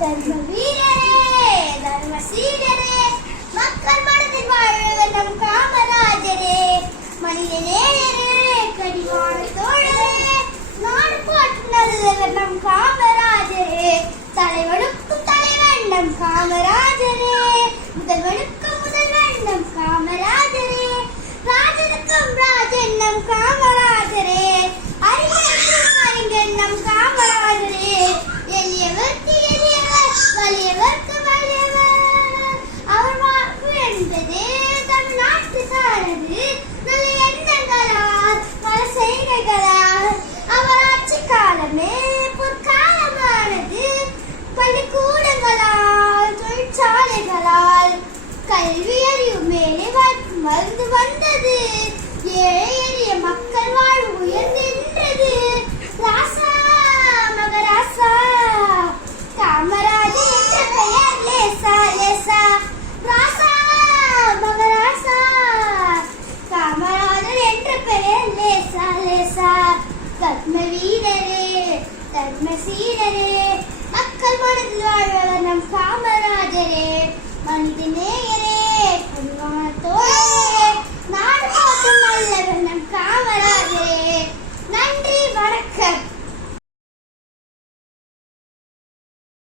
தர்ம வீரரே, தர்ம சீடரே, மக்கள் மனதில் வாழ்வர் நம் காமராஜரே, மனித நேயரே, கனிவான தோழரே, நாடு போற்றும் நல்லவர் நம் காமராஜரே, தலைவனுக்கும் தலைவன் நம் காமராஜரே, முதல்வனுக்கும் முதல்வன் நம் காமராஜரே, ராஜனுக்கும் ராஜன் நம் காமராஜரே, அறிஞருக்கும் அறிஞன் நம் காமராஜரே, எளியவர்க்கு எளியவர், வலியவர்க்கு வலியவர், அவர் வாக்கு என்பது தமிழ்நாட்டு சாரது, நல்ல எண்ணங்களால் பல செய்கைகளால் அவர் ஆட்சி காலமே பொற்காலமானது, பள்ளிக்கூடங்களால் தொழிற்சாலைகளால் கல்வி அறிவு மேலே வளர்ந்து வந்தது, ஏழை எளிய மக்கள் வாழ்வு உயர்ந்து நின்றது. ராசா மகராசா காமராஜர் என்ற பெயர் லேசா லேசா, ராசா மகராசா காமராஜர் என்ற பெயர் லேசா லேசா, தர்ம வீரரே, தர்ம சீடரே, மக்கள் மனதில் வாழ்வர் நம் காமராஜர்.